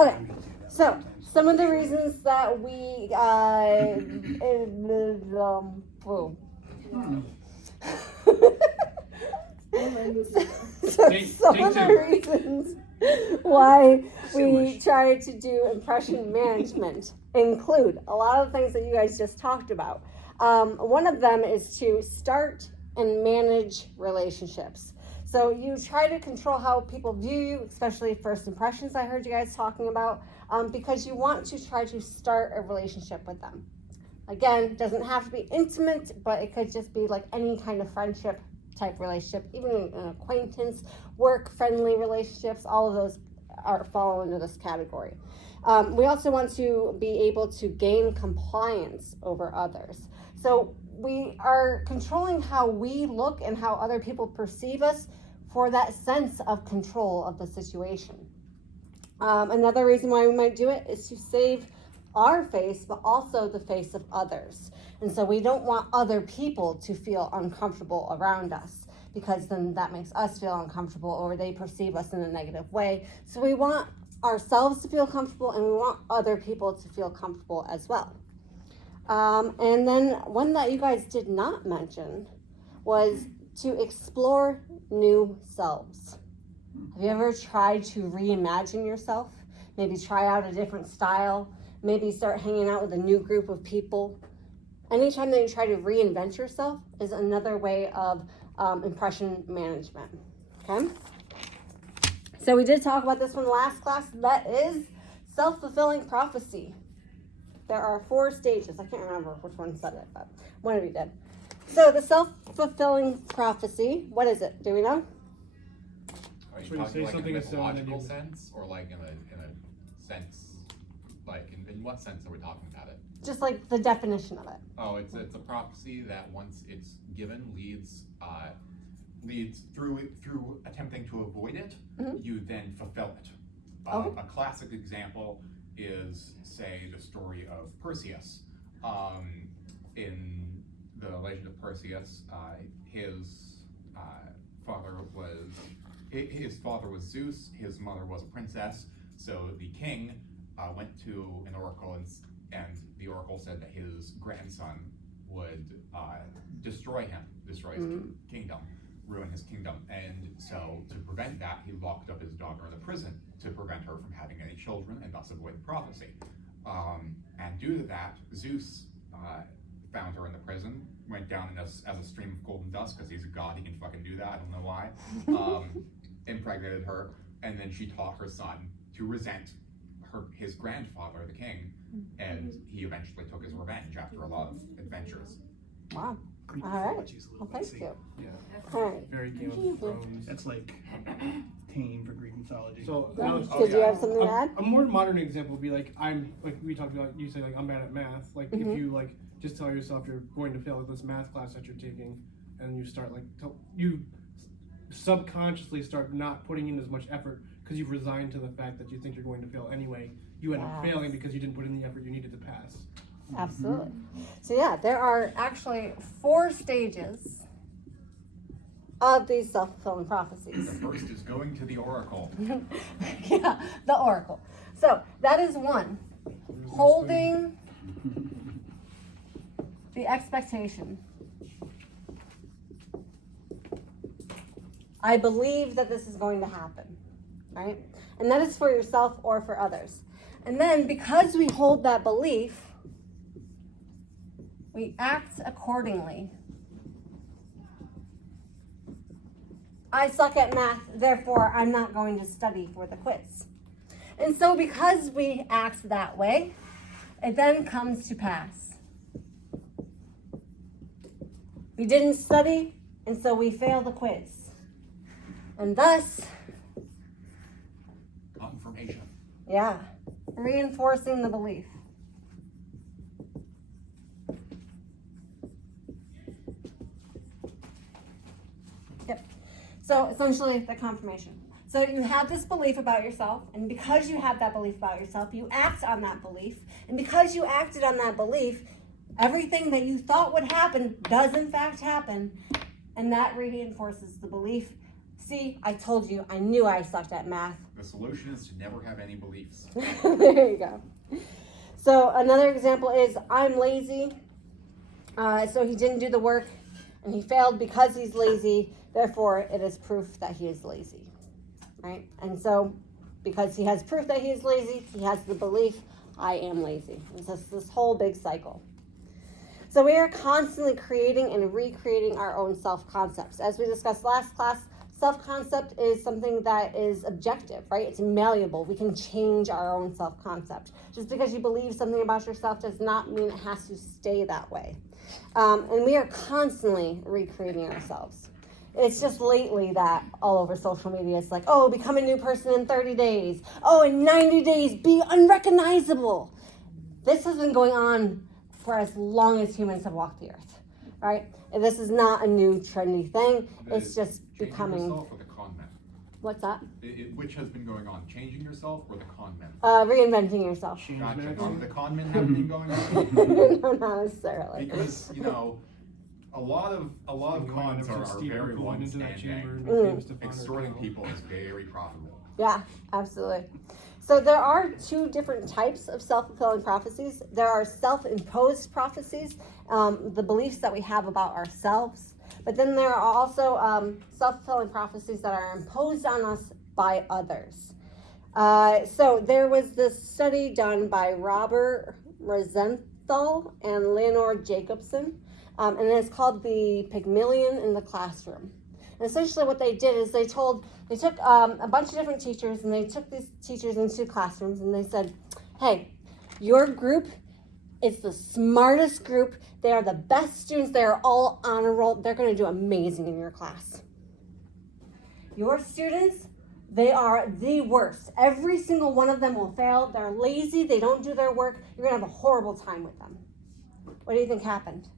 Okay, so some of the reasons that we some of the reasons why we try to do impression management include a lot of the things that you guys just talked about. One of them is to start and manage relationships. So you try to control how people view you, especially first impressions I heard you guys talking about, because you want to try to start a relationship with them. Again, doesn't have to be intimate, but it could just be like any kind of friendship type relationship, even an acquaintance, work-friendly relationships, all of those fall into this category. We also want to be able to gain compliance over others. So we are controlling how we look and how other people perceive us for that sense of control of the situation. Another reason why we might do it is to save our face, but also the face of others. And so we don't want other people to feel uncomfortable around us, because then that makes us feel uncomfortable or they perceive us in a negative way. So we want ourselves to feel comfortable, and we want other people to feel comfortable as well. And then one that you guys did not mention was to explore new selves. Have you ever tried to reimagine yourself? Maybe try out a different style, maybe start hanging out with a new group of people. Anytime that you try to reinvent yourself is another way of impression management, okay? So we did talk about this one last class. That is self-fulfilling prophecy. There are 4 stages. I can't remember which one said it, but one of you did. So the self-fulfilling prophecy, what is it? Do we know? Are you talking like in a mythological sense, or like in a sense, like in what sense are we talking about it? Just like the definition of it. Oh, it's a prophecy that once it's given leads through attempting to avoid it, you then fulfill it. A classic example is, say, the story of Perseus. In the Legend of Perseus, his father was Zeus, his mother was a princess. So the king went to an oracle, and the oracle said that his grandson would destroy his kingdom, ruin his kingdom. And so to prevent that, he locked up his daughter in a prison to prevent her from having any children and thus avoid the prophecy. And due to that, Zeus found her in the prison, went down as a stream of golden dust, because he's a god, he can fucking do that, I don't know why. Impregnated her, and then she taught her son to resent his grandfather, the king, and he eventually took his revenge after a lot of adventures. Wow. All right. Well, thank you. Yeah. All right. Very Game of Thrones. That's like tame for Greek mythology. So Did you have something to add? A more modern example would be like, we talked about, you say like I'm bad at math. Like if you like just tell yourself you're going to fail at this math class that you're taking, and you start like you subconsciously start not putting in as much effort because you've resigned to the fact that you think you're going to fail anyway. You end up failing because you didn't put in the effort you needed to pass. Absolutely. So yeah, there are actually 4 stages of these self-fulfilling prophecies. The first is going to the oracle. Yeah, the oracle. So that is 1. Holding the expectation. I believe that this is going to happen, right? And that is for yourself or for others. And then because we hold that belief, we act accordingly. I suck at math, therefore I'm not going to study for the quiz. And so because we act that way, it then comes to pass. We didn't study, and so we fail the quiz. And thus, Confirmation. yeah, reinforcing the belief. Yep. So essentially, the confirmation. So you have this belief about yourself, and because you have that belief about yourself, you act on that belief. And because you acted on that belief, everything that you thought would happen does in fact happen, and that reinforces the belief, See, I told you, I knew I sucked at math. The solution is to never have any beliefs. There you go. So another example is, I'm lazy. So he didn't do the work and he failed because he's lazy. Therefore, it is proof that he is lazy, right? And so because he has proof that he is lazy, he has the belief, I am lazy. It's just this whole big cycle. So we are constantly creating and recreating our own self-concepts. As we discussed last class, self-concept is something that is objective, right? It's malleable. We can change our own self-concept. Just because you believe something about yourself does not mean it has to stay that way. And we are constantly recreating ourselves. It's just lately that all over social media, it's like, oh, become a new person in 30 days. Oh, in 90 days, be unrecognizable. This has been going on for as long as humans have walked the earth, right? And this is not a new trendy thing. It's just Changing becoming. yourself or the con men? What's that? Which has been going on? Changing yourself or the con men? Reinventing yourself. Change Gotcha. magazine. The con men have been going on? No, not necessarily. Because, a lot of cons are very going into that chamber one-standing. and make famous to find Extorting her people is very profitable. Yeah, absolutely. So there are two different types of self-fulfilling prophecies. There are self-imposed prophecies, the beliefs that we have about ourselves. But then there are also self-fulfilling prophecies that are imposed on us by others. So there was this study done by Robert Rosenthal and Leonore Jacobson, and it's called the Pygmalion in the Classroom. And essentially what they did is they took a bunch of different teachers, and they took these teachers into classrooms, and they said, hey, your group is the smartest group. They are the best students. They are all honor roll. They're going to do amazing in your class. Your students, they are the worst. Every single one of them will fail. They're lazy. They don't do their work. You're going to have a horrible time with them. What do you think happened?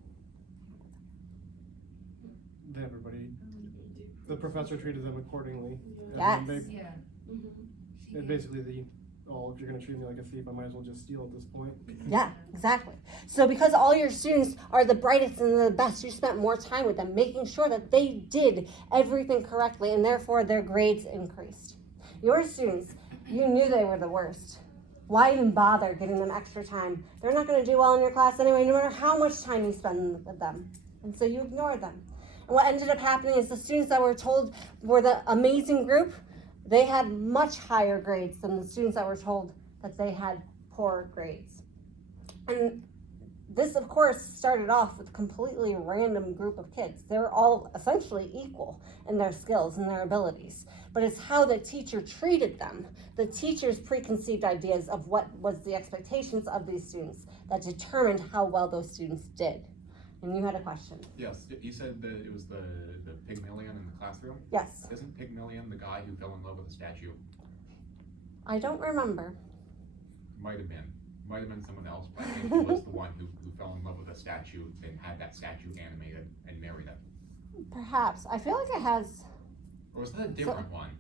Everybody, the professor treated them accordingly. Yes. And basically, if you're going to treat me like a thief, I might as well just steal at this point. Yeah, exactly. So because all your students are the brightest and the best, you spent more time with them, making sure that they did everything correctly, and therefore their grades increased. Your students, you knew they were the worst. Why even bother giving them extra time? They're not going to do well in your class anyway, no matter how much time you spend with them. And so you ignored them. And what ended up happening is the students that were told were the amazing group, they had much higher grades than the students that were told that they had poor grades. And this, of course, started off with a completely random group of kids. They were all essentially equal in their skills and their abilities. But it's how the teacher treated them, the teacher's preconceived ideas of what was the expectations of these students, that determined how well those students did. And you had a question. Yes, you said that it was the Pygmalion in the classroom? Yes. Isn't Pygmalion the guy who fell in love with a statue? I don't remember. Might have been someone else, but I think he was the one who fell in love with a statue and had that statue animated and married it. Perhaps. I feel like it has... Or was that a different one?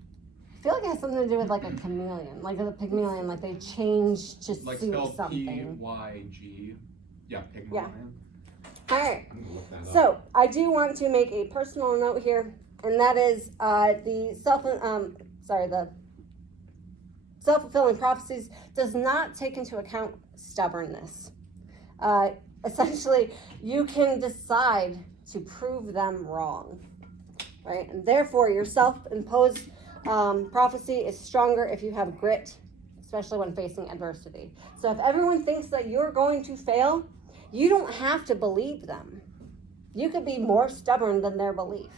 I feel like it has something to do with like a chameleon, like the Pygmalion, like they change to Like suit spelled something. P-Y-G. Yeah, Pygmalion. All right. I'm gonna look that up. So I do want to make a personal note here, and that is the self-fulfilling prophecies does not take into account stubbornness. Essentially, you can decide to prove them wrong, right? And therefore, your self-imposed prophecy is stronger if you have grit, especially when facing adversity. So if everyone thinks that you're going to fail, you don't have to believe them. You could be more stubborn than their belief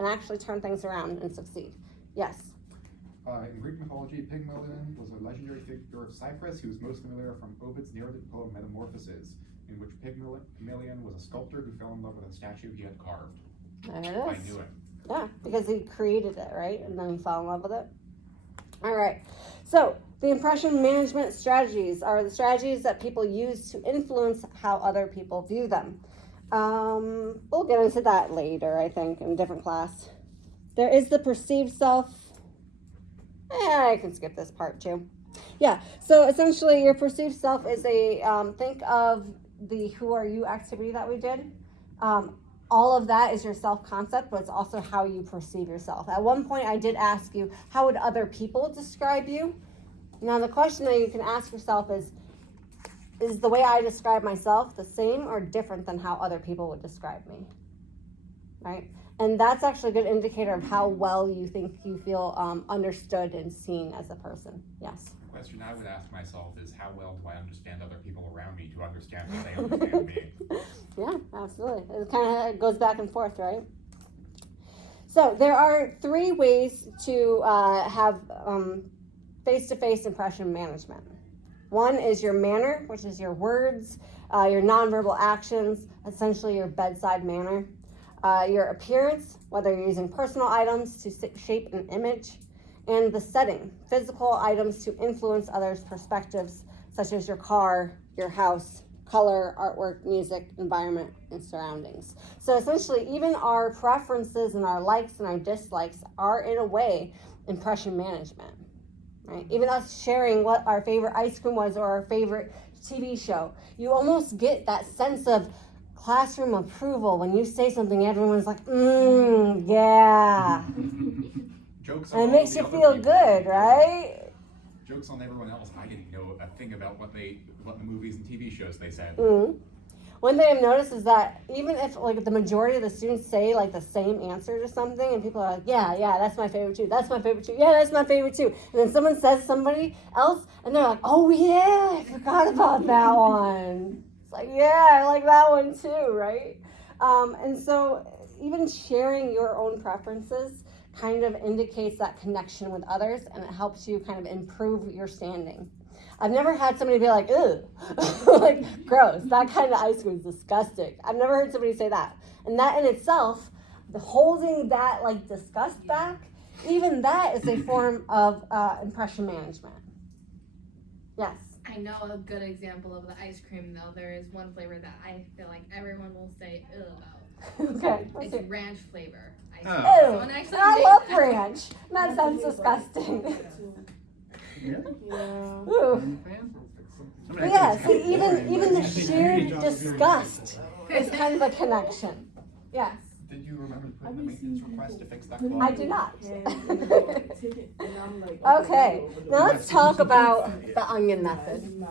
and actually turn things around and succeed. Yes? In Greek mythology, Pygmalion was a legendary figure of Cyprus who was most familiar from Ovid's narrative poem Metamorphoses, in which Pygmalion was a sculptor who fell in love with a statue he had carved. There it I is. knew it. Yeah, because he created it, right? And then he fell in love with it. All right. So the impression management strategies are the strategies that people use to influence how other people view them. We'll get into that later, I think, in a different class. There is the perceived self. I can skip this part too. Yeah, so essentially your perceived self is a, think of the who are you activity that we did. all of that is your self-concept, but it's also how you perceive yourself. At one point, I did ask you, how would other people describe you? Now, the question that you can ask yourself is the way I describe myself the same or different than how other people would describe me? Right? And that's actually a good indicator of how well you think you feel understood and seen as a person. Yes? The question I would ask myself is, how well do I understand other people around me to understand how they understand me? Yeah, absolutely. It kind of goes back and forth, right? So there are 3 ways to have face-to-face impression management. One is your manner, which is your words, your nonverbal actions, essentially your bedside manner. Your appearance, whether you're using personal items to shape an image, and the setting, physical items to influence others' perspectives, such as your car, your house, color, artwork, music, environment, and surroundings. So essentially, even our preferences and our likes and our dislikes are, in a way, impression management, right? Even us sharing what our favorite ice cream was or our favorite TV show, you almost get that sense of classroom approval when you say something. Everyone's like, yeah. Jokes And on it makes all you the feel other people. good, right? Jokes on everyone else. I didn't know a thing about what the movies and TV shows they said. One thing I've noticed is that even if like the majority of the students say like the same answer to something, and people are like, yeah, that's my favorite too. That's my favorite too. Yeah, that's my favorite too. And then someone says somebody else, and they're like, oh yeah, I forgot about that one. It's like, yeah, I like that one too, right? And so even sharing your own preferences kind of indicates that connection with others, and it helps you kind of improve your standing. I've never had somebody be like, ew, like gross, that kind of ice cream is disgusting. I've never heard somebody say that. And that in itself, the holding that like disgust back, even that is a form of impression management. Yes. I know a good example of the ice cream though. There is one flavor that I feel like everyone will say ew about. Okay. Let's It's see. ranch flavor ice cream. Oh. Ew, Someone actually I made love that. ranch. That sounds disgusting. Really? Ooh. Somebody But yeah, actually see, got even the boring. shared disgust is kind of a connection. Yes. Did you remember to put in the maintenance request to fix that I flaw? do not. Okay, Okay, now let's talk about the onion method.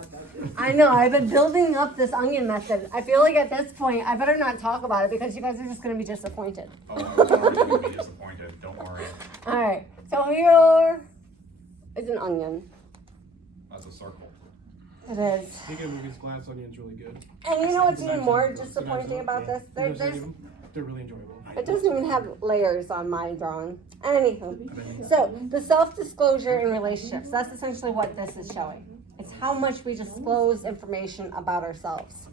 I know, I've been building up this onion method. I feel like at this point, I better not talk about it because you guys are just going to be disappointed. Oh, I'm already going to be disappointed. Don't worry. All right, so here is an onion. That's a circle. It is. Speaking of movies, Glass Onion's really good. And you know what's even more You guys disappointing know? about this? You guys There's, see them? They're really enjoyable. it doesn't even have layers on my drawing. Anywho, so the self-disclosure in relationships, that's essentially what this is showing. It's how much we disclose information about ourselves.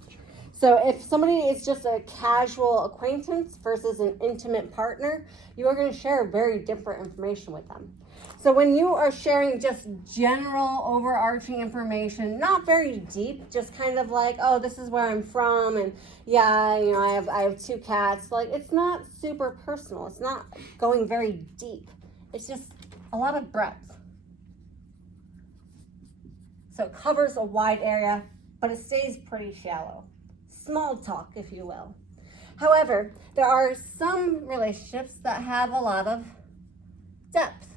So if somebody is just a casual acquaintance versus an intimate partner, you are going to share very different information with them. So when you are sharing just general overarching information, not very deep, just kind of like, oh, this is where I'm from, and yeah, you know, I have 2 cats. Like, it's not super personal. It's not going very deep. It's just a lot of breadth. So it covers a wide area, but it stays pretty shallow. Small talk, if you will. However, there are some relationships that have a lot of depth.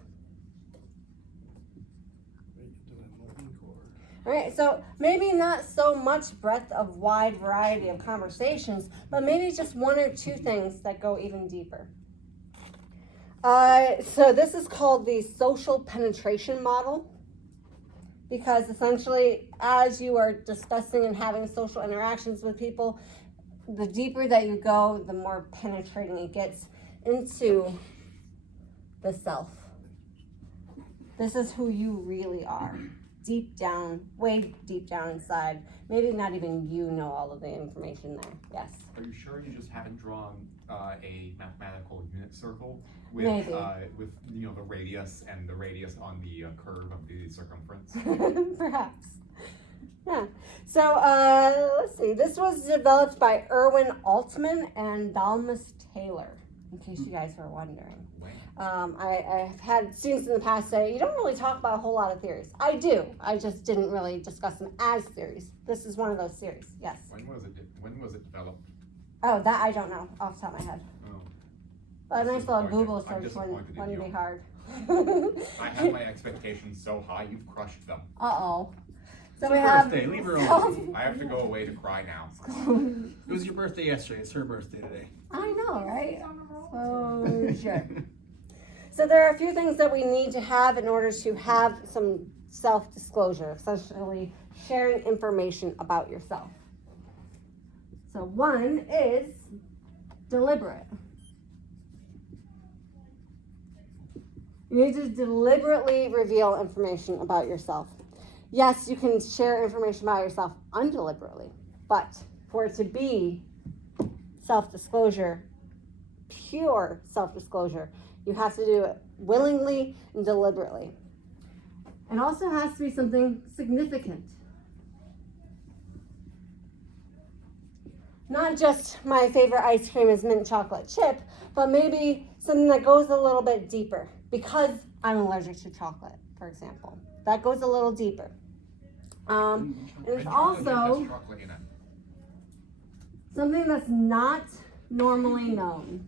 All right, so maybe not so much breadth of wide variety of conversations, but maybe just 1 or 2 things that go even deeper. So this is called the social penetration model, because essentially as you are discussing and having social interactions with people, the deeper that you go, the more penetrating it gets into the self. This is who you really are. Deep down, way deep down inside. Maybe not even you know all of the information there. Yes. Are you sure you just haven't drawn a mathematical unit circle with Maybe. With you know the radius and the radius on the curve of the circumference? Perhaps. Yeah. So let's see. This was developed by Erwin Altman and Dalmas Taylor, in case you guys were wondering. I've had students in the past say, you don't really talk about a whole lot of theories. I do. I just didn't really discuss them as theories. This is one of those theories. Yes. When was it developed? Oh, that I don't know off the top of my head. Oh. But a nice little Disappointed. Google I'm search disappointed in wouldn't be you. hard. I had my expectations so high, you've crushed them. Uh-oh. So It's we her have birthday, leave her alone. I have to go away to cry now. It was your birthday yesterday. It's her birthday today. I know, right? Oh, sure. So there are a few things that we need to have in order to have some self-disclosure, essentially sharing information about yourself. So one is deliberate. You need to deliberately reveal information about yourself. Yes, you can share information about yourself undeliberately, but for it to be self-disclosure, pure self-disclosure, you have to do it willingly and deliberately. It also has to be something significant. Not just my favorite ice cream is mint chocolate chip, but maybe something that goes a little bit deeper. Because I'm allergic to chocolate, for example. That goes a little deeper. And it's Mint chocolate also has chocolate in it. something that's not normally known.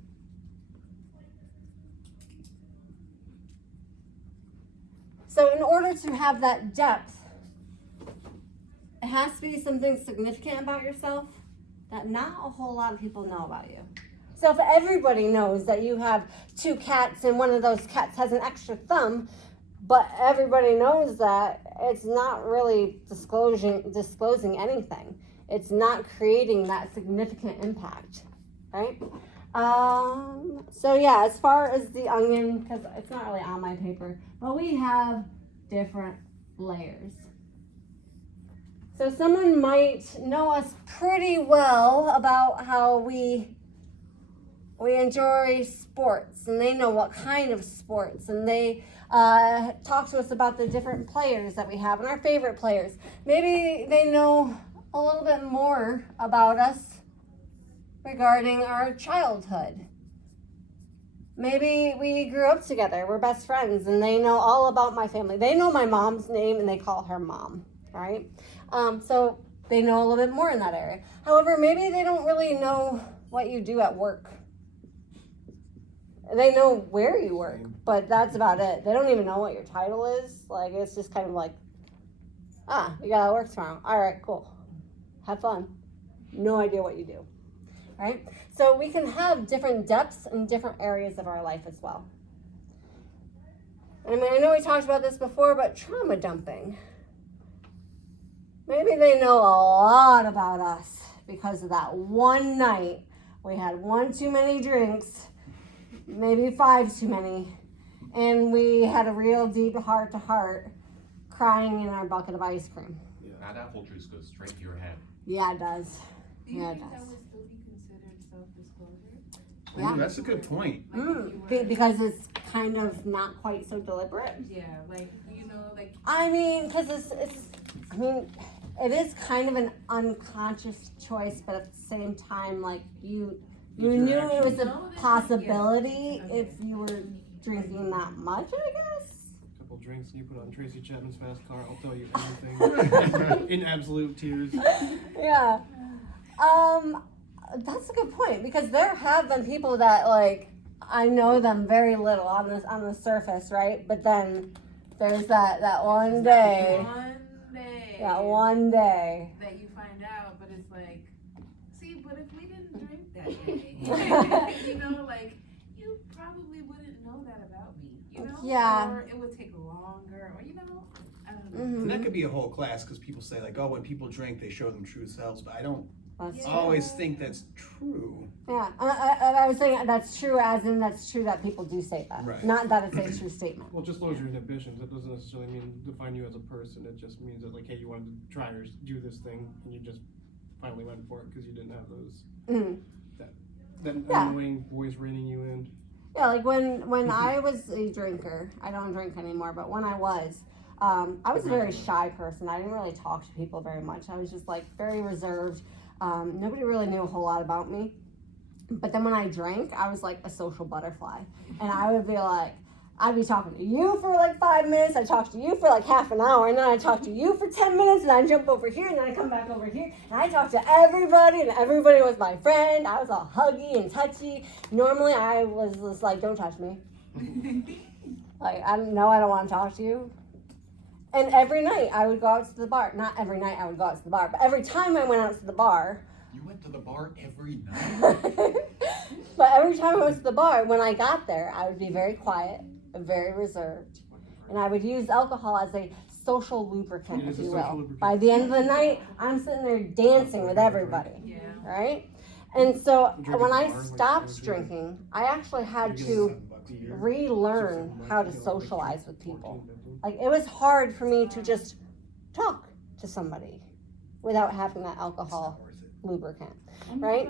So in order to have that depth, it has to be something significant about yourself that not a whole lot of people know about you. So if everybody knows that you have 2 cats and one of those cats has an extra thumb, but everybody knows that, it's not really disclosing anything. It's not creating that significant impact, right? So yeah, as far as the onion, because it's not really on my paper, but we have different layers. So someone might know us pretty well about how we enjoy sports, and they know what kind of sports, and they talk to us about the different players that we have and our favorite players. Maybe they know a little bit more about us regarding our childhood. Maybe we grew up together, we're best friends, and they know all about my family. They know my mom's name and they call her mom, right? So they know a little bit more in that area. However, maybe they don't really know what you do at work. They know where you work, but that's about it. They don't even know what your title is. Like, it's just kind of like, you gotta work tomorrow. All right, cool. Have fun. No idea what you do, right? So we can have different depths in different areas of our life as well. I mean, I know we talked about this before, but trauma dumping. Maybe they know a lot about us because of that one night we had 1 too many drinks, maybe 5 too many, and we had a real deep heart-to-heart crying in our bucket of ice cream. That apple juice goes straight to your head. Yeah, it does. Do you Yeah, it think that does. would still be considered self-disclosure? Yeah. Ooh, that's a good point. Like if you were- Because it's kind of not quite so deliberate. Yeah, like, you know, like, I mean, because it is kind of an unconscious choice, but at the same time, like, you With your knew it was actions. a possibility Yeah. if you were drinking that much, I guess. Couple drinks you put on Tracy Chapman's fast car, I'll tell you anything. In absolute tears. Yeah. That's a good point, because there have been people that, like, I know them very little on the surface, right? But then there's that one day. That one day. that you find out, but it's like, see, but if we didn't drink that day, you know, like, you probably wouldn't know that about me, you know? Yeah. Or it would take longer, or, you know, I don't know. And Mhm. that could be a whole class because people say like, oh, when people drink, they show them true selves. But I don't That's Yeah. always think that's true. Yeah, I was saying that's true, as in that's true that people do say that. Right. Not that it's a true statement. Well, just lowers your inhibitions. That doesn't necessarily mean define you as a person. It just means that, like, hey, you wanted to try or do this thing, and you just finally went for it because you didn't have those Mhm. that Yeah. annoying voice reining you in. Yeah, like when I was a drinker, I don't drink anymore, but when I was a very shy person. I didn't really talk to people very much. I was just like very reserved. Nobody really knew a whole lot about me. But then when I drank, I was like a social butterfly. And I would be like, I'd be talking to you for like 5 minutes, I talk to you for like half an hour, and then I talk to you for 10 minutes, and I jump over here, and then I come back over here, and I talk to everybody, and everybody was my friend. I was all huggy and touchy. Normally, I was just like, don't touch me. Like, I don't want to talk to you. And every night, I would go out to the bar. Not every night I would go out to the bar, but every time I went out to the bar. You went to the bar every night? But every time I went to the bar, when I got there, I would be very quiet, very reserved, and I would use alcohol as a social lubricant, It if is a you social will. lubricant. By the end of the night, I'm sitting there dancing with everybody, Yeah. right? And so Drinking when at I the bar, like, stopped $7 drinking, I actually had to relearn how to socialize with people. Like, it was hard for me to just talk to somebody without having that alcohol lubricant, right?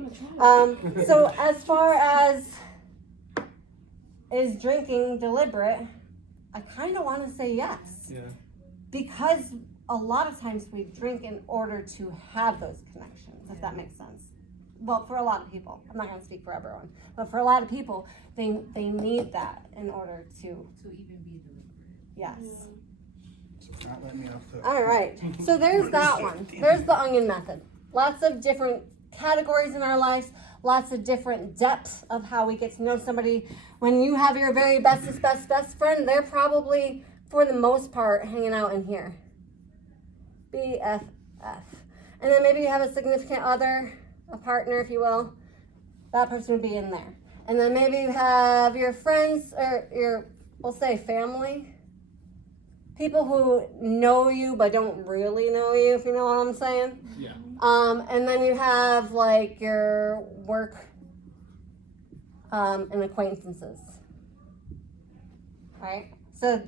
So as far as is drinking deliberate, I kind of want to say yes, Yeah. because a lot of times we drink in order to have those connections, if that makes sense. Well, for a lot of people, I'm not going to speak for everyone, but for a lot of people, they need that in order to, To even be deliberate. yes. So it's not letting me off the. All right, so there's that one. There's the onion method. Lots of different categories in our lives, lots of different depths of how we get to know somebody. When you have your very best friend, they're probably, for the most part, hanging out in here. BFF. And then maybe you have a significant other, a partner, if you will. That person would be in there. And then maybe you have your friends, or your, we'll say family. People who know you but don't really know you, if you know what I'm saying. Yeah. And then you have like your work and acquaintances, right? So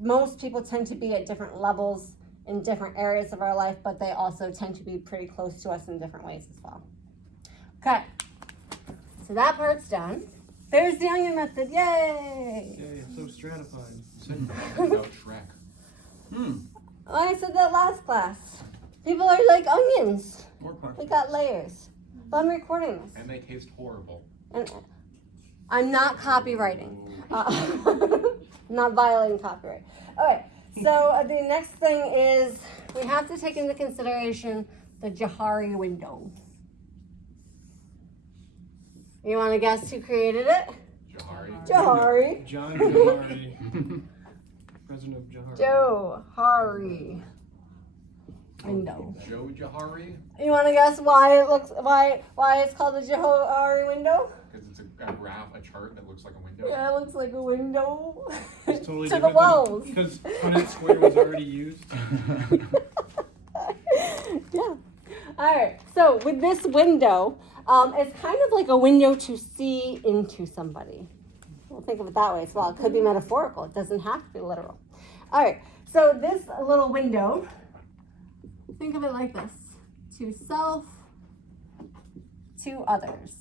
most people tend to be at different levels in different areas of our life, but they also tend to be pretty close to us in different ways as well. Okay, so that part's done. There's the onion method, yay! Yeah, so stratified. About Shrek. I said that last class. People are like onions. More parts. They got layers. But I'm recording this. And they taste horrible. And I'm not copywriting. I'm not violating copyright. Okay, so the next thing is we have to take into consideration the Johari window. You want to guess who created it? Johari. Johari. John Johari. President of Johari. Johari window. Joe Johari? You want to guess why it's called the Johari window? Because it's a graph, a chart that looks like a window. Yeah, it looks like a window. It's totally to the different walls. Because Punnett Square was already used. Yeah. All right. So with this window, it's kind of like a window to see into somebody. We'll think of it that way as well. It could be metaphorical. It doesn't have to be literal. All right. So this little window, think of it like this: to self, to others.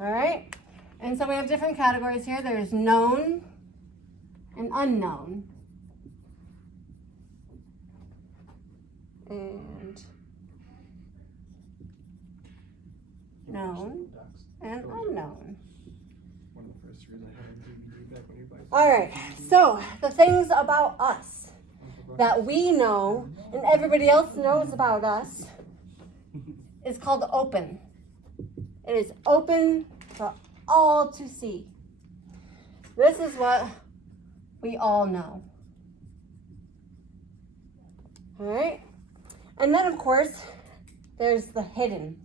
All right. And so we have different categories here. There's known and unknown. And known and unknown. One of the first years I had a DVD back when you buy. All right, so the things about us that we know and everybody else knows about us is called open. It is open for all to see. This is what we all know. All right? And then, of course, there's the hidden.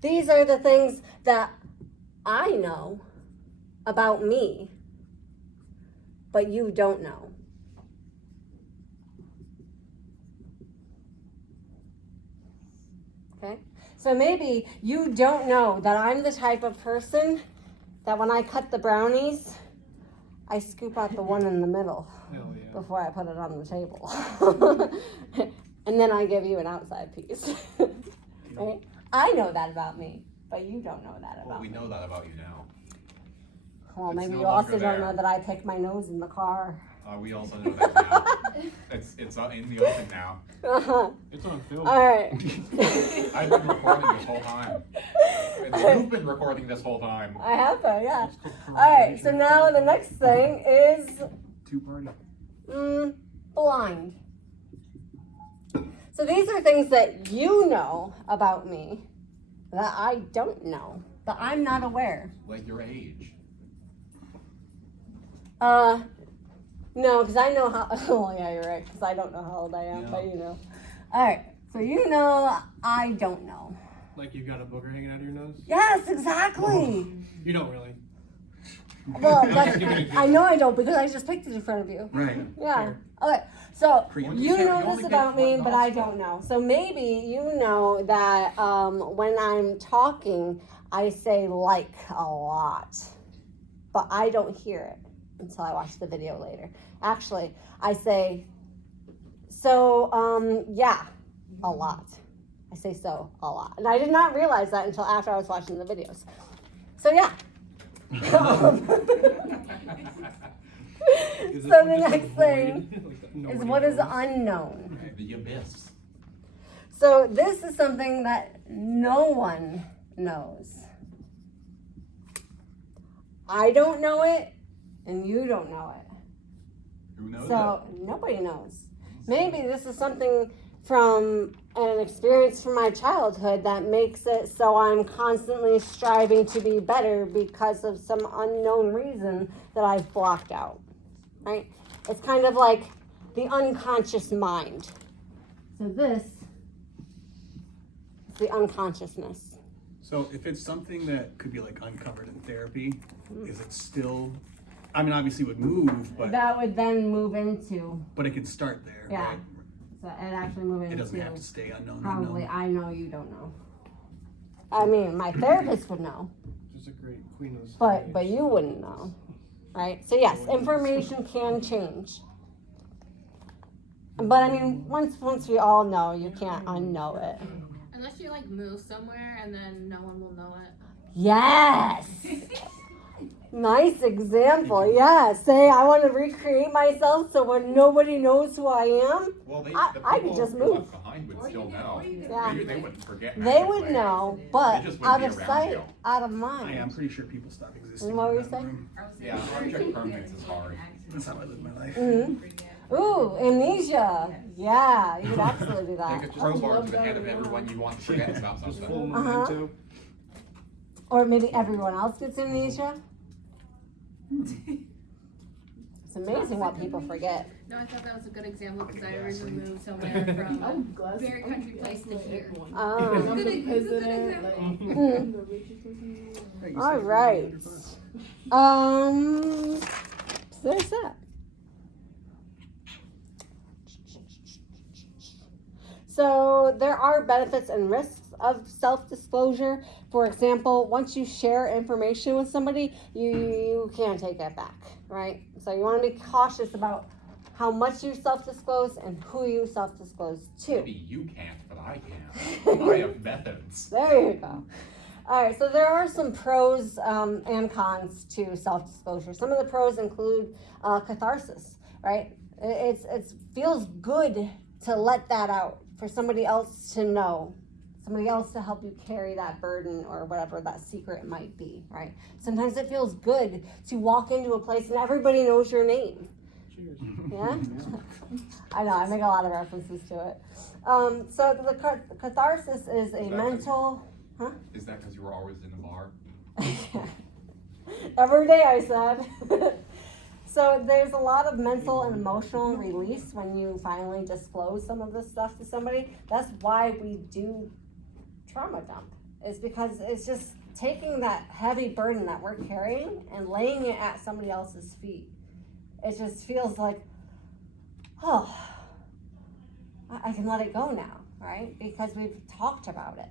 These are the things that I know about me, but you don't know. Okay? So maybe you don't know that I'm the type of person that when I cut the brownies, I scoop out the one in the middle Hell yeah. before I put it on the table. And then I give you an outside piece. Right? I know that about me, but you don't know that about Well, we me. know that about you now. Well, It's maybe no you also longer don't there. know that I pick my nose in the car. We also know that now. It's in the open now. Uh-huh. It's on film. All right. I've been recording this whole time. You've been recording this whole time. I have been, yeah. It's called Alright, so corroboration. now the next thing is Two-party. blind. So these are things that you know about me that I don't know, that I'm not aware. Like your age. No, because I know how. Oh, yeah, you're right. Because I don't know how old I am, but you know. All right. So you know, I don't know. Like you've got a booger hanging out of your nose? Yes, exactly. You don't really. Well, I'm but just giving an I know I don't because I just picked it in front of you. Right. Yeah. Fair. Okay. So Pre- you you know only this get about me, one but I nostril. don't know. So maybe you know that when I'm talking, I say like a lot, but I don't hear it until I watch the video later. Actually, I say so. Yeah, a lot. I say so a lot, and I did not realize that until after I was watching the videos. So yeah. Is So this the just next a void? thing Like, is nobody what is knows? unknown. The abyss. So this is something that no one knows. I don't know it, and you don't know it. Who knows So nobody knows. Maybe this is something from an experience from my childhood that makes it so I'm constantly striving to be better because of some unknown reason that I've blocked out. Right? It's kind of like the unconscious mind. So this is the unconsciousness. So if it's something that could be like uncovered in therapy, is it still, I mean, obviously it would move, but That would then move into, it could start there, Yeah. right? so it actually move It doesn't have into to stay unknown. probably unknown. I know you don't know. I mean, my therapist would know, Just a great queen of but you wouldn't know, right? So yes, information can change. But I mean, once we all know, you can't unknow it. Unless you like move somewhere and then no one will know it. Yes. Nice example. Yeah. Say I want to recreate myself so when nobody knows who I am, Well, the I people could just who move. left behind would still know. Yeah. They wouldn't forget. they would magically. know, but They just out wouldn't of be around sight, you. out of I'm mind. pretty sure people stop existing. And what were in you that saying? room. Yeah, object permanence is hard. That's how I live my life. Mm-hmm. Ooh, amnesia. Yeah, you could absolutely do that. Take a crowbar to the head of everyone you want to forget about Just something. full Uh-huh. memento. Or maybe everyone else gets amnesia. It's amazing what people forget. No, I thought that was a good example because I originally moved somewhere from a very country place to here. Oh. It's a good example. Mm. Hey, you All said right. 400 bucks. So there's that. So there are benefits and risks of self-disclosure. For example, once you share information with somebody, you can't take it back, right? So you want to be cautious about how much you self-disclose and who you self-disclose to. Maybe you can't, but I can. I have methods. There you go. All right, so there are some pros and cons to self-disclosure. Some of the pros include catharsis, right? It feels good to let that out for somebody else to know, somebody else to help you carry that burden or whatever that secret might be, right? Sometimes it feels good to walk into a place and everybody knows your name. Cheers. Yeah? I know, I make a lot of references to it. So the catharsis is a mental... Is that because you were always in a bar? Every day I said. So there's a lot of mental and emotional release when you finally disclose some of this stuff to somebody. That's why we do trauma dump. Is because it's just taking that heavy burden that we're carrying and laying it at somebody else's feet. It just feels like, oh, I can let it go now, right? Because we've talked about it.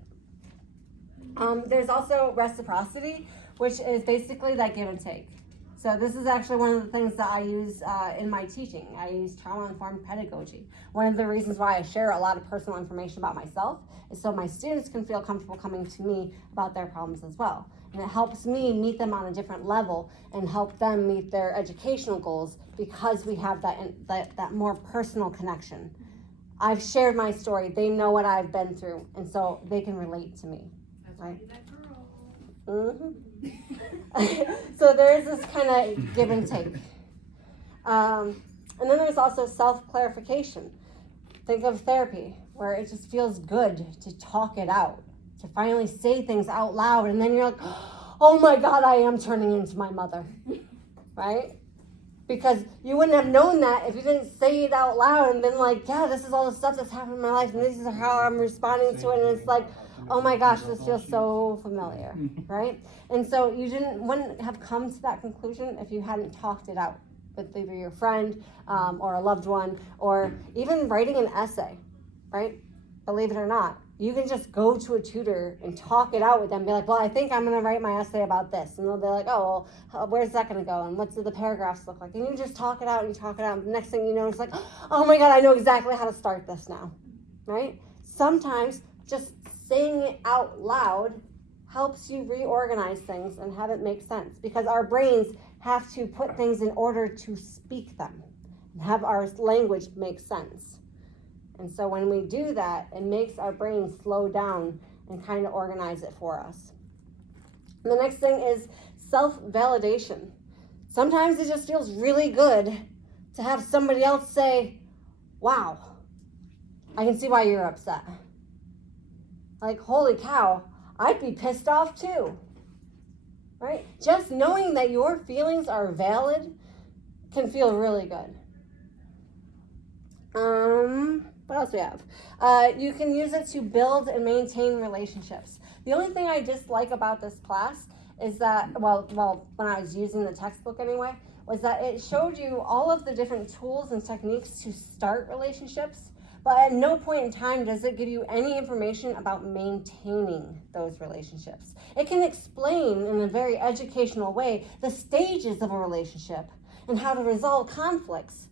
There's also reciprocity, which is basically that give and take. So this is actually one of the things that I use in my teaching. I use trauma-informed pedagogy. One of the reasons why I share a lot of personal information about myself is so my students can feel comfortable coming to me about their problems as well. And it helps me meet them on a different level and help them meet their educational goals because we have that more personal connection. I've shared my story. They know what I've been through, and so they can relate to me. That's Right. why you that girl. So there is this kind of give and take. And then there's also self-clarification. Think of therapy, where it just feels good to talk it out, to finally say things out loud, and then you're like, oh my God, I am turning into my mother, right? Because you wouldn't have known that if you didn't say it out loud and been like, yeah, this is all the stuff that's happened in my life, and this is how I'm responding to it, and it's like, oh my gosh, this feels so familiar, right? And so wouldn't have come to that conclusion if you hadn't talked it out with either your friend or a loved one, or even writing an essay, right? Believe it or not, you can just go to a tutor and talk it out with them. Be like, well, I think I'm going to write my essay about this. And they'll be like, oh, well, where's that going to go? And what do the paragraphs look like? And you just talk it out and you talk it out. And the next thing you know, it's like, oh my God, I know exactly how to start this now, right? Sometimes just saying it out loud helps you reorganize things and have it make sense, because our brains have to put things in order to speak them and have our language make sense. And so when we do that, it makes our brain slow down and kind of organize it for us. And the next thing is self-validation. Sometimes it just feels really good to have somebody else say, wow, I can see why you're upset. Like, holy cow, I'd be pissed off too, right? Just knowing that your feelings are valid can feel really good. What else do we have? You can use it to build and maintain relationships. The only thing I dislike about this class is that, well, when I was using the textbook anyway, was that it showed you all of the different tools and techniques to start relationships, but at no point in time does it give you any information about maintaining those relationships. It can explain in a very educational way the stages of a relationship and how to resolve conflicts,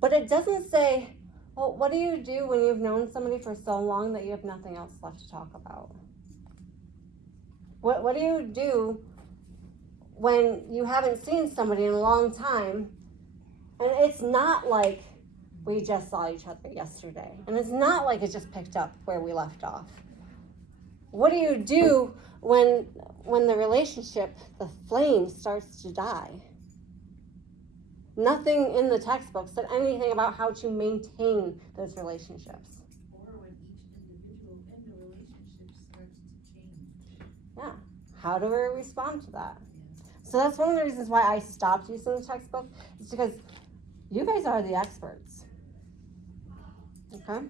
but it doesn't say, well, what do you do when you've known somebody for so long that you have nothing else left to talk about? What do you do when you haven't seen somebody in a long time, and it's not like we just saw each other yesterday, and it's not like it just picked up where we left off? What do you do when the relationship, the flame, starts to die? Nothing in the textbook said anything about how to maintain those relationships. Or when each individual in the relationship starts to change. Yeah. How do we respond to that? So that's one of the reasons why I stopped using the textbook, is because you guys are the experts. Okay.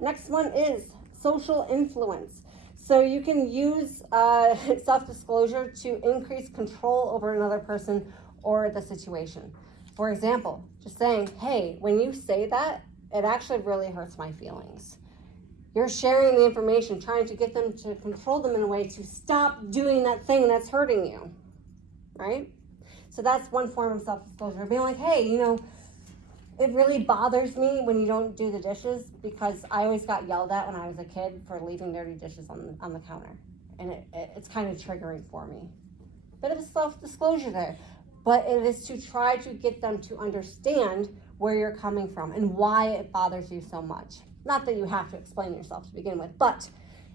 Next one is social influence. So you can use self-disclosure to increase control over another person or the situation. For example, just saying, hey, when you say that, it actually really hurts my feelings. You're sharing the information, trying to get them to control them in a way to stop doing that thing that's hurting you, right? So that's one form of self-disclosure. Being like, hey, it really bothers me when you don't do the dishes, because I always got yelled at when I was a kid for leaving dirty dishes on the counter. And it's kind of triggering for me. Bit of a self-disclosure there. But it is to try to get them to understand where you're coming from and why it bothers you so much. Not that you have to explain yourself to begin with, but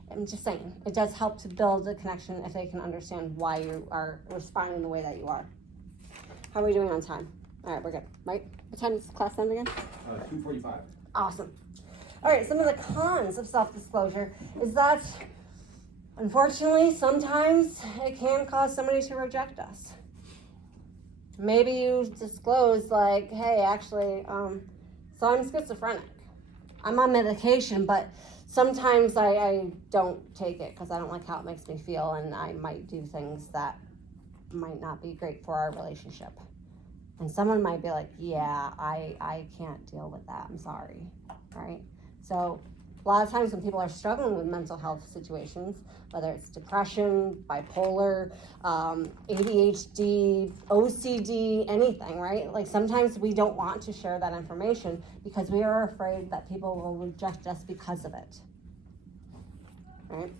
I'm just saying, it does help to build a connection if they can understand why you are responding the way that you are. How are we doing on time? All right, we're good, right? What time does class end again? 2:45. Awesome. All right, some of the cons of self-disclosure is that, unfortunately, sometimes it can cause somebody to reject us. Maybe you disclose, like, hey, actually, so I'm schizophrenic. I'm on medication, but sometimes I don't take it because I don't like how it makes me feel, and I might do things that might not be great for our relationship. And someone might be like, yeah, I can't deal with that. I'm sorry, right? So a lot of times when people are struggling with mental health situations, whether it's depression, bipolar, ADHD, OCD, anything, right? Like sometimes we don't want to share that information because we are afraid that people will reject us because of it, right?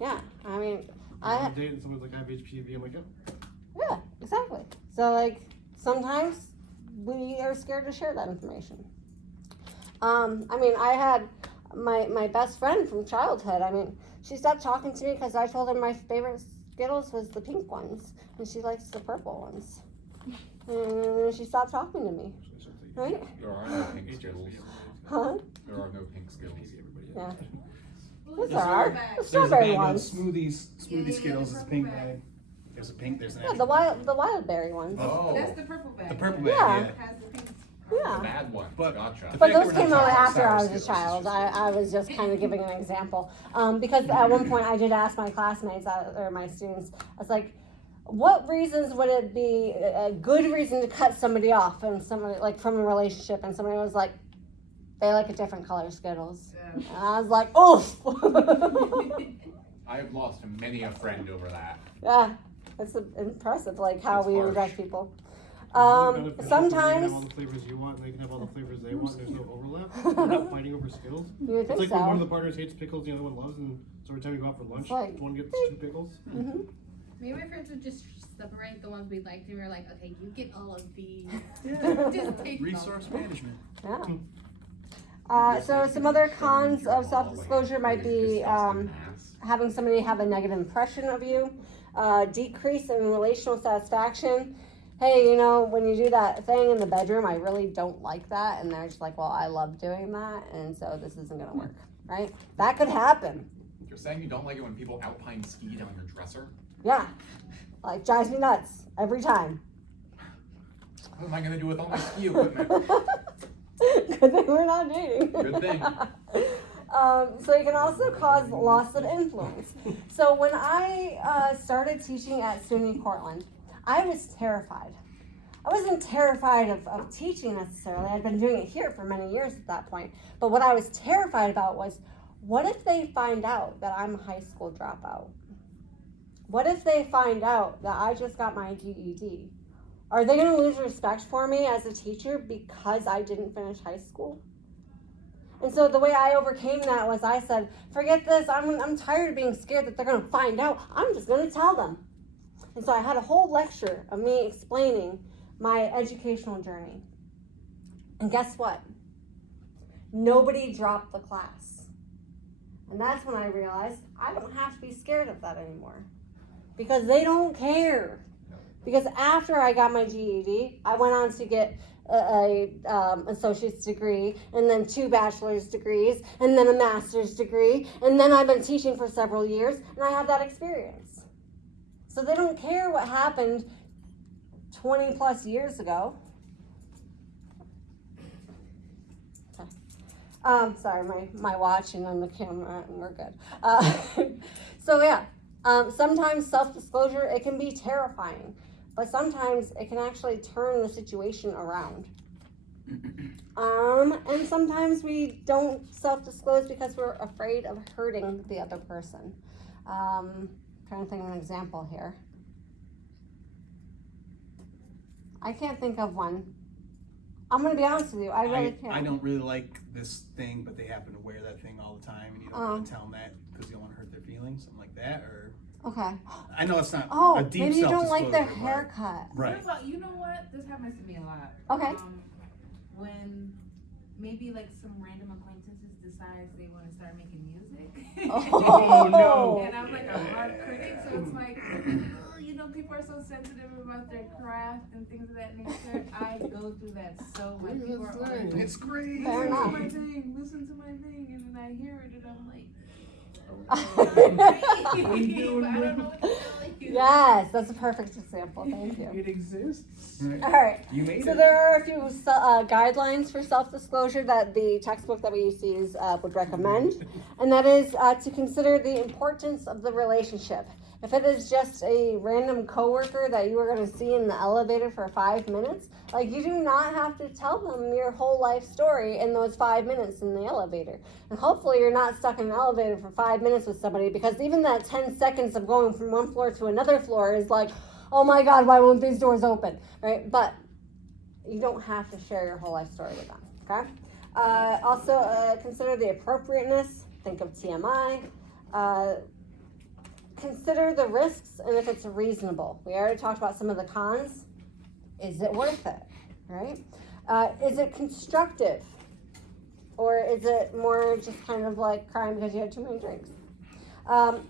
Yeah, I mean, I'm dating someone's like, I have HPV. I'm like, yeah. Yeah, exactly. So like sometimes we are scared to share that information. I mean, I had my best friend from childhood. I mean, she stopped talking to me because I told her my favorite Skittles was the pink ones, and she likes the purple ones. And she stopped talking to me. Right? There are no pink Skittles. Huh? There are no pink Skittles. Yeah. Well, Yes, there are. The There's a strawberry bag of ones. smoothie Skittles. It's a pink bag. There's an Yeah, the wild berry ones. Oh, That's the purple bag. The purple Yeah. bag, Has the pink. the Yeah. bad one. But- Gotcha. The But fact that those we're came not out talking after sour I was a Skittles is child. just- I was just kind of giving an example. Because at one point I did ask my classmates or my students, I was like, what reasons would it be a good reason to cut somebody off and somebody like from a relationship? And somebody was like, they like a different color Skittles. Yeah. And I was like, oof. I have lost many a friend over that. Yeah, it's impressive, like how It's we harsh. reject people. Isn't it beneficial if you can have Sometimes all the flavors you want, and they can have all the flavors they want, and there's no overlap. They're not fighting over Skittles. you would It's think like when one of so. the partners hates pickles, the other one loves, and so every time you go out for lunch, It's like, one gets 2 pickles. Hmm. Maybe my friends would just separate the ones we liked, and we were like, okay, you get all of these. Yeah. Just take Resource management. Yeah. So some other cons of self-disclosure might be having somebody have a negative impression of you, decrease in relational satisfaction. Hey, you know, when you do that thing in the bedroom, I really don't like that. And they're just like, well, I love doing that. And so this isn't going to work, right? That could happen. You're saying you don't like it when people alpine ski down your dresser? Yeah. Like, drives me nuts every time. What am I gonna do with all my ski equipment? Good thing we're not dating. Good thing. So it can also cause loss of influence. So when I started teaching at SUNY Cortland, I was terrified. I wasn't terrified of teaching necessarily. I'd been doing it here for many years at that point. But what I was terrified about was, what if they find out that I'm a high school dropout? What if they find out that I just got my GED? Are they going to lose respect for me as a teacher because I didn't finish high school? And so the way I overcame that was I said, forget this, I'm tired of being scared that they're going to find out. I'm just going to tell them. And so I had a whole lecture of me explaining my educational journey. And guess what? Nobody dropped the class. And that's when I realized I don't have to be scared of that anymore. Because they don't care. Because after I got my GED, I went on to get a associate's degree, and then 2 bachelor's degrees, and then a master's degree, and then I've been teaching for several years, and I have that experience. So they don't care what happened 20 plus years ago. Sorry, my watch and then the camera, and we're good. So yeah, sometimes self-disclosure, it can be terrifying. But sometimes it can actually turn the situation around. And sometimes we don't self-disclose because we're afraid of hurting the other person. Trying to think of an example here. I can't think of one. I'm gonna be honest with you, I really can't. I don't really like this thing, but they happen to wear that thing all the time, and you don't want to tell them that because you don't want to hurt their feelings, something like that, or Okay. I know it's not Oh, a deep maybe you don't like their self-disclosure, haircut. but- Right. What about, you know what? This happens to me a lot. Okay. When maybe like some random acquaintances decides they want to start making music. Oh, no. And I'm like a hard critic, so it's like, oh, you know, people are so sensitive about their craft and things of that nature. I go through that so much. People are always like, It's great. Fair enough. listen to my thing, and then I hear it, and I'm like, What are you doing, I don't know what to tell you. Yes, that's a perfect example. Thank you. It exists. All right. You made So it. there are a few guidelines for self-disclosure that the textbook that we used to use would recommend, and that is to consider the importance of the relationship. If it is just a random coworker that you are going to see in the elevator for 5 minutes, like, you do not have to tell them your whole life story in those 5 minutes in the elevator. And hopefully you're not stuck in an elevator for 5 minutes with somebody, because even that 10 seconds of going from one floor to another floor is like, oh my God, why won't these doors open, right? But you don't have to share your whole life story with them, okay? Also, consider the appropriateness. Think of TMI. Consider the risks and if it's reasonable. We already talked about some of the cons. Is it worth it, right? Is it constructive? Or is it more just kind of like crying because you had too many drinks?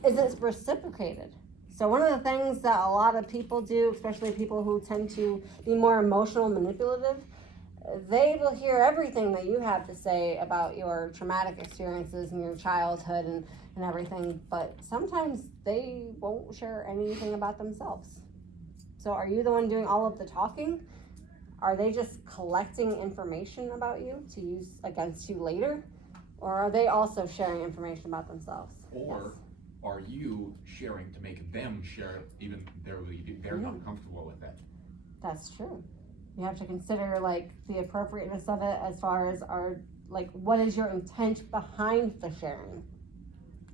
Is it reciprocated? So one of the things that a lot of people do, especially people who tend to be more emotional, manipulative, they will hear everything that you have to say about your traumatic experiences in your childhood and everything, but sometimes they won't share anything about themselves. So are you the one doing all of the talking? Are they just collecting information about you to use against you later? Or are they also sharing information about themselves? Or are you sharing to make them share even though they're not comfortable with it? That's true. You have to consider like the appropriateness of it as far as what is your intent behind the sharing.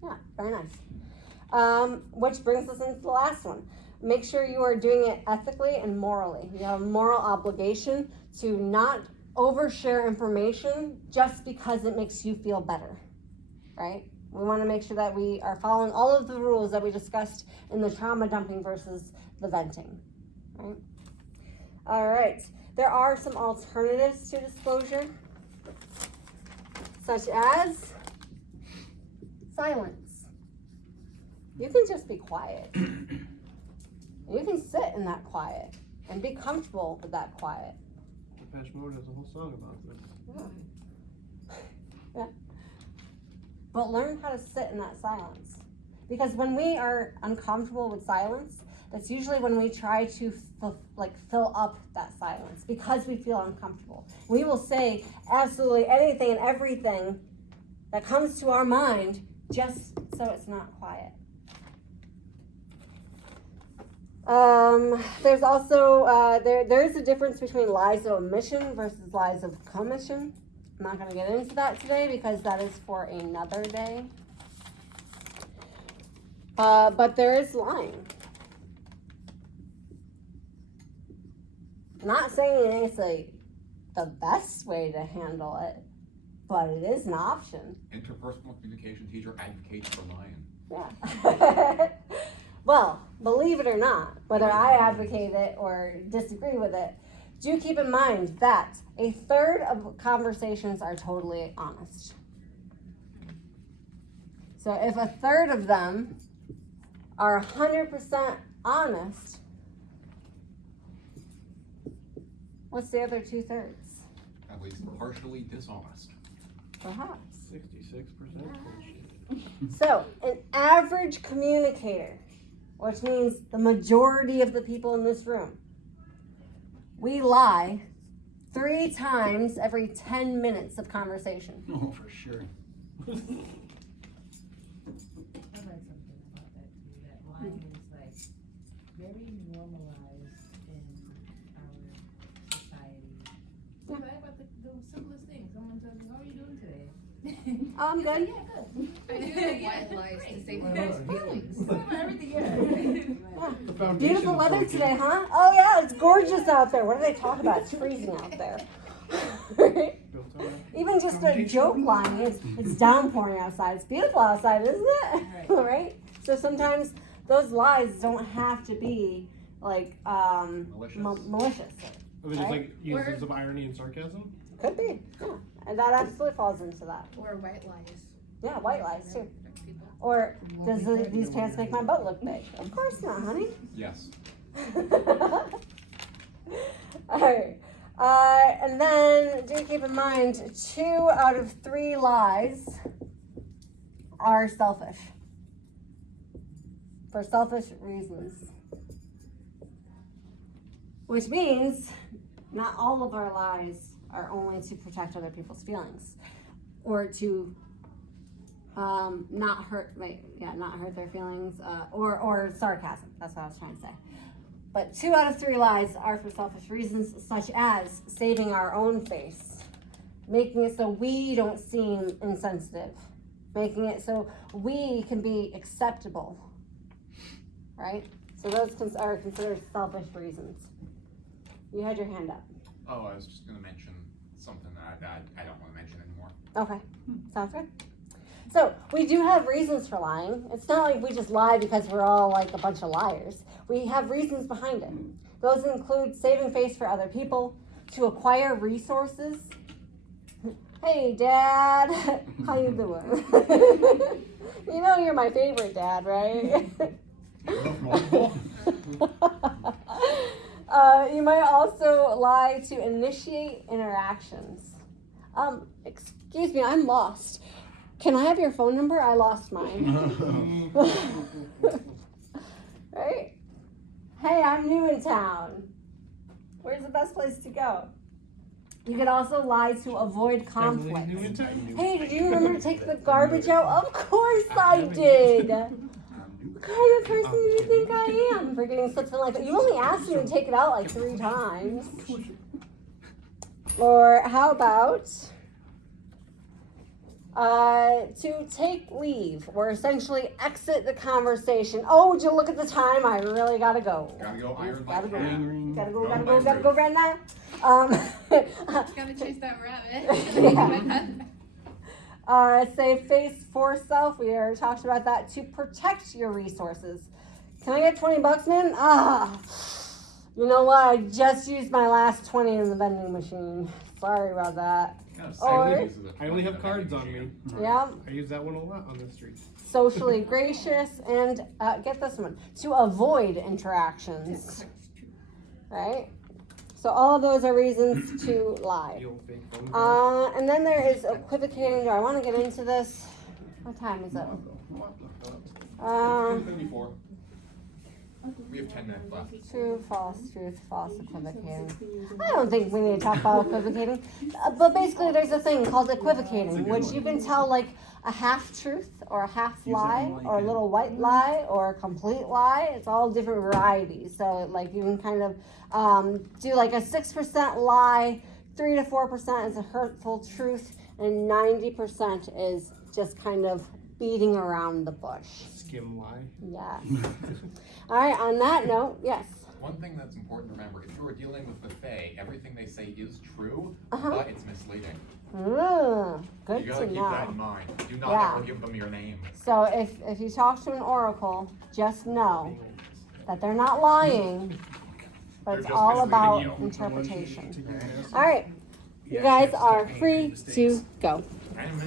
Yeah, very nice. Which brings us into the last one. Make sure you are doing it ethically and morally. You have a moral obligation to not overshare information just because it makes you feel better, right? We want to make sure that we are following all of the rules that we discussed in the trauma dumping versus the venting, right? All right, there are some alternatives to disclosure, such as silence. You can just be quiet. You can sit in that quiet and be comfortable with that quiet. Depeche Mode has a whole song about this. Yeah. But learn how to sit in that silence. Because when we are uncomfortable with silence, that's usually when we try to fill up that silence because we feel uncomfortable. We will say absolutely anything and everything that comes to our mind just so it's not quiet. There's also, there's a difference between lies of omission versus lies of commission. I'm not going to get into that today because that is for another day. But there is lying. I'm not saying it's the best way to handle it, but it is an option. Interpersonal communication teacher advocates for lying. Yeah. Well, believe it or not, whether I advocate it or disagree with it, do keep in mind that a third of conversations are totally honest. So if a third of them are 100% honest, what's the other 2/3? At least partially dishonest. Perhaps. 66% bullshit. So, an average communicator, which means the majority of the people in this room, we lie 3 times every 10 minutes of conversation. Oh, for sure. I read something about that too, that lying is like very normalized in our society. Yeah. Lie about the simplest thing. Someone says, "How are you doing today?" I'm You say, good. "Yeah, good." I do the white lies to save people's feelings. What about everything? Yeah. The foundation Beautiful is weather broken. today, huh? Oh yeah, it's gorgeous out there. What do they talk about? It's freezing out there. Built on that. Even just a joke line, it's downpouring outside. It's beautiful outside, isn't it? Right. Right? So sometimes those lies don't have to be like Malicious. malicious. Are they just Right? like uses of irony and sarcasm? Could be. Yeah. And that absolutely falls into that. Or white lies. Yeah, white lies too. Protect people. Or these pants make my butt look big? Of course not, honey. Yes. Alright. And then do keep in mind 2 out of 3 lies are selfish. For selfish reasons. Which means not all of our lies are only to protect other people's feelings or to not hurt their feelings or sarcasm. That's what I was trying to say. But 2 out of 3 lies are for selfish reasons, such as saving our own face, making it so we don't seem insensitive, making it so we can be acceptable, right? So those are considered selfish reasons. You had your hand up. Oh, I was just going to mention something that I don't want to mention anymore. Okay, sounds good. So we do have reasons for lying. It's not like we just lie because we're all like a bunch of liars. We have reasons behind it. Those include saving face for other people, to acquire resources. Hey, Dad. How you doing? You know you're my favorite dad, right? You might also lie to initiate interactions. Excuse me, I'm lost. Can I have your phone number? I lost mine. Right? Hey, I'm new in town. Where's the best place to go? You could also lie to avoid conflict. New in town? Hey, did you remember to take the garbage out? Of course I did. What kind of person do you think I am for getting something like that? You only asked me to take it out like 3 times. Or how about to take leave or essentially exit the conversation. Oh, would you look at the time? I really gotta go. Gotta go iron Gotta go. like Gotta go, Go gotta my go, gotta go right now. Gotta chase that rabbit. Save face for self. We already talked about that. To protect your resources. Can I get 20 bucks, man? You know what? I just used my last 20 in the vending machine. Sorry about that. Or- I only have cards on me. Yeah. I use that one a lot on the street. Socially gracious, and get this one, to avoid interactions. Right? So all of those are reasons to lie. The old fake phone call. And then there is equivocating. Do I want to get into this? What time is it? 2:34. We have 10 minutes left. True, false, equivocating. I don't think we need to talk about equivocating. But basically, there's a thing called equivocating, which you can tell like a half truth or a half lie or a little white lie or a complete lie. It's all different varieties. So like you can kind of do like a 6% lie, 3 to 4% is a hurtful truth, and 90% is just kind of beating around the bush. Skim lie. Yes. All right, on that note, yes. One thing that's important to remember, if you are dealing with the Fae, everything they say is true, Uh-huh. but it's misleading. Good You gotta to keep that in know. mind. Do not Yeah. ever give them your name. So if you talk to an oracle, just know that they're not lying, but They're it's just all misleading about you. interpretation. To your ass. All right, you guys are free to go.